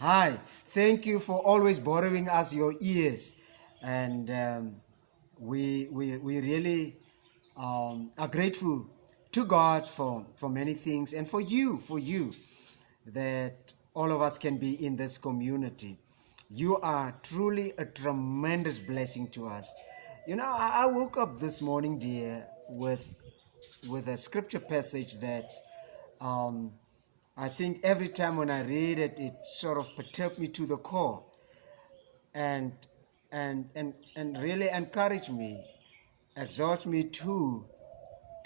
Hi, thank you for always borrowing us your ears. And we really are grateful to God for many things and for you, that all of us can be in this community. You are truly a tremendous blessing to us. You know, I woke up this morning, dear, with a scripture passage that um, I think every time when I read it, it sort of perturbed me to the core, and and really encourage me, exhort me to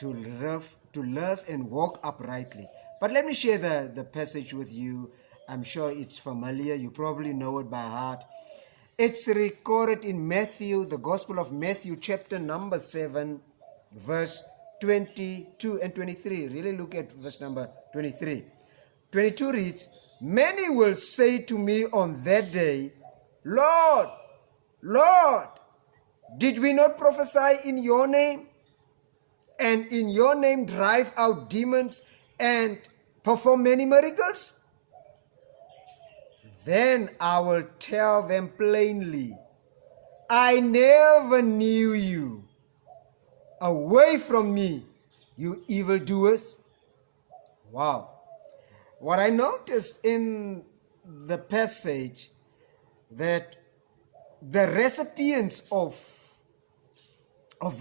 love and walk uprightly. But let me share the passage with you. I'm sure it's familiar. You probably know it by heart. It's recorded in Matthew, the Gospel of Matthew, chapter number 7, verse 22 and 23. Really look at verse number 23. 22 reads, "Many will say to me on that day, Lord, Lord, did we not prophesy in your name, and in your name drive out demons and perform many miracles? Then I will tell them plainly, I never knew you. Away from me, you evildoers." Wow. What I noticed in the passage, that the recipients of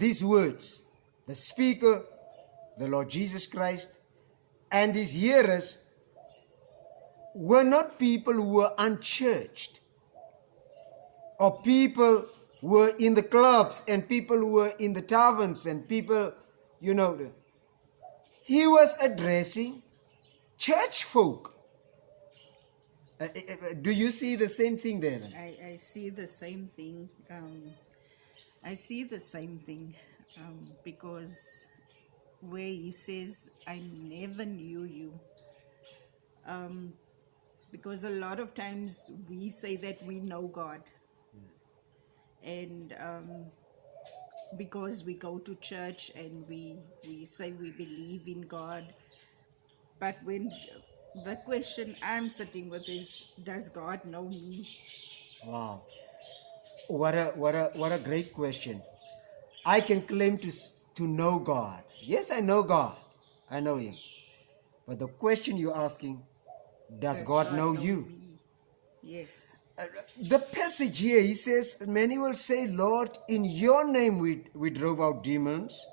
these words, the speaker, the Lord Jesus Christ, and his hearers, were not people who were unchurched, or people who were in the clubs, and people who were in the taverns, and people, you know. He was addressing church folk. Do you see the same thing there? I see the same thing. I see the same thing because where he says, I never knew you. Because a lot of times we say that we know God. And because we go to church and we say we believe in God. But when the question I'm sitting with is, does God know me? Wow. What a great question. I can claim to know God. Yes, I know God. I know him. But the question you're asking, does Does God God know know you? me? Yes. The passage here, he says, many will say, Lord, in your name we drove out demons.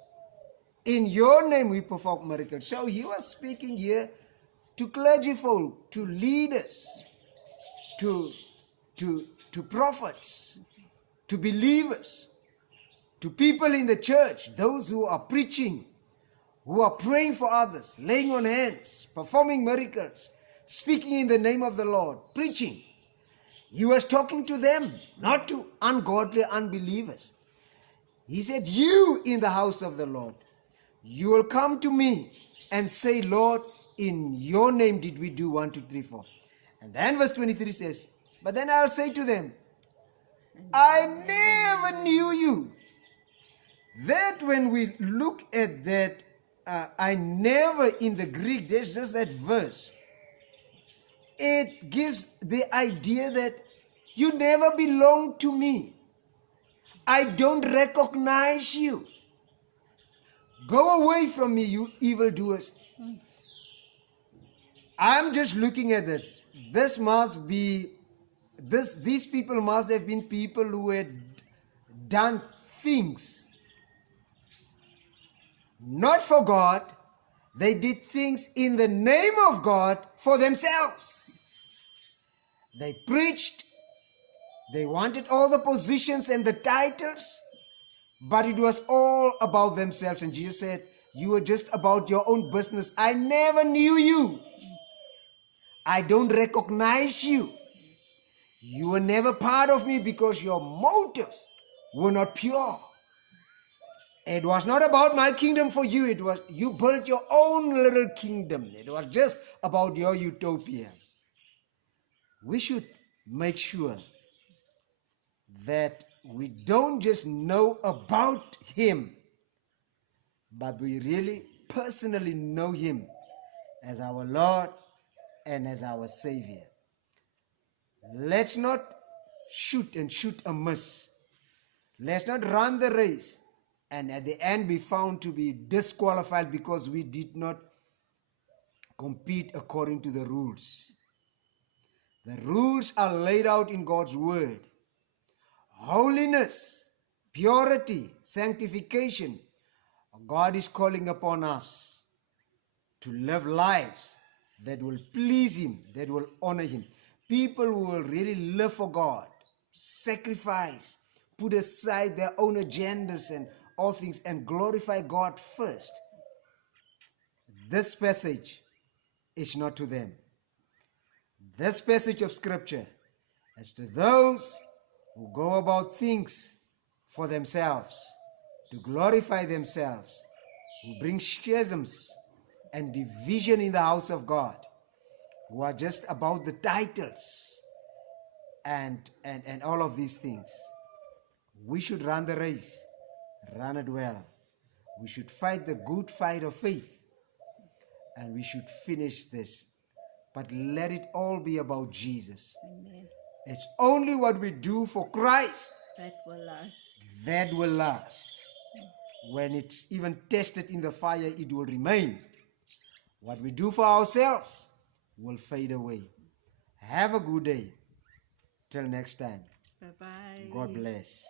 In your name we performed miracles. So he was speaking here to clergy folk, to leaders, to, to prophets, to believers, to people in the church, those who are preaching, who are praying for others, laying on hands, performing miracles, speaking in the name of the Lord, preaching. He was talking to them, not to ungodly unbelievers. He said, you in the house of the Lord, you will come to me and say, Lord, in your name did we do 1, 2, 3, 4. And then verse 23 says, but then I'll say to them, I never knew you. That when we look at that, I never in the Greek, there's just that verse. It gives the idea that you never belong to me. I don't recognize you. Go away from me, you evildoers. I'm just looking at this. This must be, these people must have been people who had done things not for God. They did things in the name of God for themselves. They preached, they wanted all the positions and the titles, but it was all about themselves. And Jesus said, you were just about your own business. I never knew you. I don't recognize you. You were never part of me because your motives were not pure. It was not about my kingdom for you. It was, you built your own little kingdom. It was just about your utopia. We should make sure that we don't just know about him, but we really personally know him as our Lord and as our Savior. Let's not shoot a miss. Let's not run the race and at the end be found to be disqualified because we did not compete according to the rules. The rules are laid out in God's word. Holiness, purity, sanctification. God is calling upon us to live lives that will please Him, that will honor Him. People who will really live for God, sacrifice, put aside their own agendas and all things and glorify God first. This passage is not to them. This passage of scripture is to those who go about things for themselves, to glorify themselves, who bring schisms and division in the house of God, who are just about the titles and all of these things. We should run the race, run it well. We should fight the good fight of faith, and we should finish this. But let it all be about Jesus. Amen. It's only what we do for Christ That will last. that will last. When it's even tested in the fire, it will remain. What we do for ourselves will fade away. Have a good day. Till next time. Bye-bye. God bless.